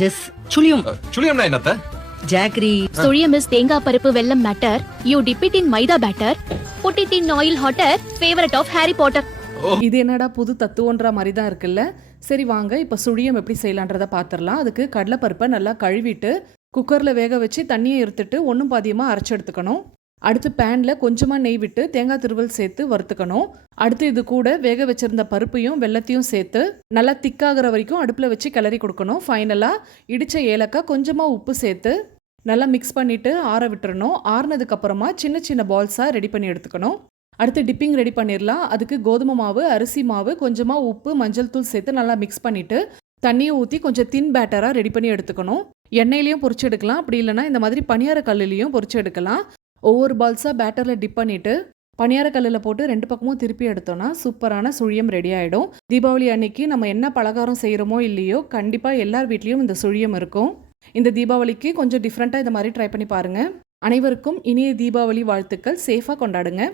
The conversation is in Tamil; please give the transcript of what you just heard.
திஸ் சுழியம் சுழியம்னா என்னத்த ஜாகரி Sodium is தேங்காய் பருப்பு வெல்லம் matter. You dip it in maida batter. Put it in oil hotter. Favorite of Harry Potter. இது என்னடா புது தத்துவன்ற மாதிரி தான் இருக்குல்ல சரி வாங்க இப்போ சுழியம் எப்படி செய்யலான்றதை பார்த்துடலாம் அதுக்கு கடலைப்பருப்பை நல்லா கழுவிட்டு குக்கரில் வேக வச்சு தண்ணியை எடுத்துட்டு ஒன்றும் பாதியமாக அரைச்சி எடுத்துக்கணும் அடுத்து பேனில் கொஞ்சமாக நெய் விட்டு தேங்காய் திருவல் சேர்த்து வறுத்துக்கணும். அடுத்து இது கூட வேக வச்சிருந்த பருப்பையும் வெள்ளத்தையும் சேர்த்து நல்லா திக்காகிற வரைக்கும் அடுப்பில் வச்சு கிளறி கொடுக்கணும். ஃபைனலாக இடித்த ஏலக்காய் கொஞ்சமாக உப்பு சேர்த்து நல்லா மிக்ஸ் பண்ணிவிட்டு ஆற விட்டுறணும். ஆறுனதுக்கப்புறமா சின்ன சின்ன பால்ஸாக ரெடி பண்ணி எடுத்துக்கணும். அடுத்து டிப்பிங் ரெடி பண்ணிடலாம் அதுக்கு கோதுமை மாவு அரிசி மாவு கொஞ்சமாக உப்பு மஞ்சள் தூள் சேர்த்து நல்லா மிக்ஸ் பண்ணிவிட்டு தண்ணியை ஊற்றி கொஞ்சம் தின் பேட்டராக ரெடி பண்ணி எடுத்துக்கணும். எண்ணெயிலையும் பொறிச்சு எடுக்கலாம். அப்படி இல்லைன்னா இந்த மாதிரி பனியார கல்லுலேயும் பொறிச்சு எடுக்கலாம். ஒவ்வொரு பால்ஸாக பேட்டரில் டிப் பண்ணிவிட்டு பணியார கல்லில் போட்டு ரெண்டு பக்கமும் திருப்பி எடுத்தோன்னா சூப்பரான சுழியம் ரெடி ஆகிடும் தீபாவளி அன்னைக்கு நம்ம என்ன பலகாரம் செய்கிறோமோ இல்லையோ கண்டிப்பாக எல்லார் வீட்லேயும் இந்த சுழியம் இருக்கும். இந்த தீபாவளிக்கு கொஞ்சம் டிஃப்ரெண்ட்டாக இந்த மாதிரி ட்ரை பண்ணி பாருங்கள் அனைவருக்கும் இனிய தீபாவளி வாழ்த்துக்கள். சேஃபாக கொண்டாடுங்க.